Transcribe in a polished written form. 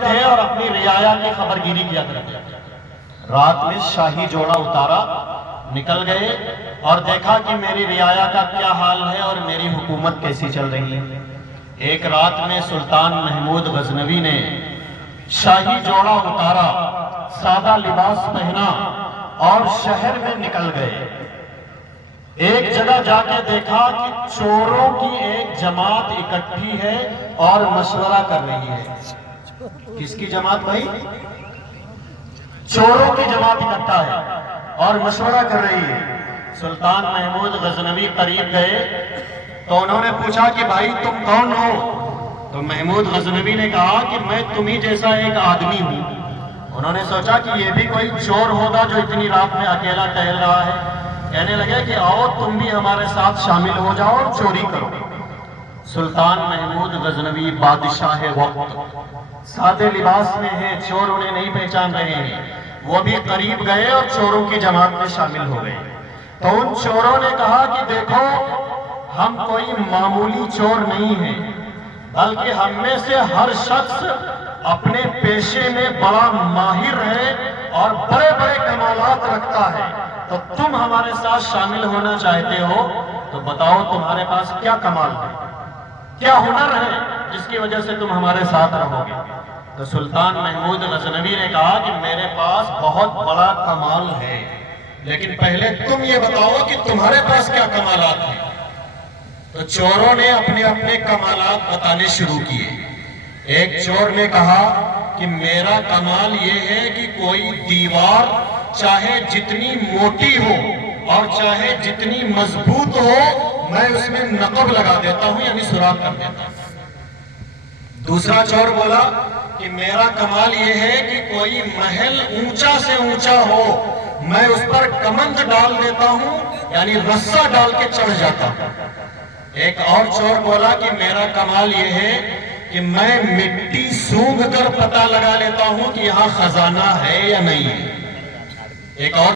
تھے اور اپنی رعایا کی خبرگیری کیا کرتے تھے۔ رات میں شاہی جوڑا اتارا، نکل گئے اور دیکھا کہ میری رعایا کا کیا حال ہے اور میری حکومت کیسی چل رہی ہے۔ ایک رات میں سلطان محمود غزنوی نے شاہی جوڑا اتارا، سادہ لباس پہنا اور شہر میں نکل گئے۔ ایک جگہ جا کے دیکھا کہ چوروں کی ایک جماعت اکٹھی ہے اور مشورہ کر رہی ہے۔ کس کی جماعت بھائی؟ چوروں کی جماعت اکٹھا ہے اور مشورہ کر رہی ہے۔ سلطان محمود غزنوی قریب گئے تو انہوں نے پوچھا کہ بھائی تم کون ہو؟ تو محمود غزنوی نے کہا کہ میں تمہیں جیسا ایک آدمی ہوں۔ انہوں نے سوچا کہ یہ بھی کوئی چور ہوگا جو اتنی رات میں اکیلا ٹہل رہا ہے۔ کہنے لگے کہ آؤ تم بھی ہمارے ساتھ شامل ہو جاؤ اور چوری کرو۔ سلطان محمود غزنوی بادشاہ وقت سادے لباس میں ہیں، چور انہیں نہیں پہچان رہے ہیں۔ وہ بھی قریب گئے اور چوروں کی جماعت میں شامل ہو گئے۔ تو ان چوروں نے کہا کہ دیکھو ہم کوئی معمولی چور نہیں ہیں، بلکہ ہم میں سے ہر شخص اپنے پیشے میں بڑا ماہر ہے اور بڑے بڑے کمالات رکھتا ہے۔ تو تم ہمارے ساتھ شامل ہونا چاہتے ہو تو بتاؤ تمہارے پاس کیا کمال ہے، کیا ہنر ہے جس کی وجہ سے تم ہمارے ساتھ رہو گے؟ تو سلطان محمود غزنوی نے کہا کہ میرے پاس بہت بڑا کمال ہے، لیکن پہلے تم یہ بتاؤ کہ تمہارے پاس کیا کمالات ہیں۔ تو چوروں نے اپنے اپنے کمالات بتانے شروع کیے۔ ایک چور نے کہا کہ میرا کمال یہ ہے کہ کوئی دیوار چاہے جتنی موٹی ہو اور چاہے جتنی مضبوط ہو میں اس میں نقب لگا دیتا ہوں، یعنی سوراخ کر دیتا ہوں۔ دوسرا چور بولا کہ میرا کمال یہ ہے کہ کوئی محل اونچا سے اونچا ہو میں اس پر کمند ڈال دیتا ہوں، یعنی رسہ ڈال کے چڑھ جاتا ہوں۔ ایک اور چور بولا کہ میرا کمال یہ ہے کہ میں مٹی سونگھ کر پتہ لگا لیتا ہوں کہ یہاں خزانہ ہے یا نہیں ہے۔ ایک اور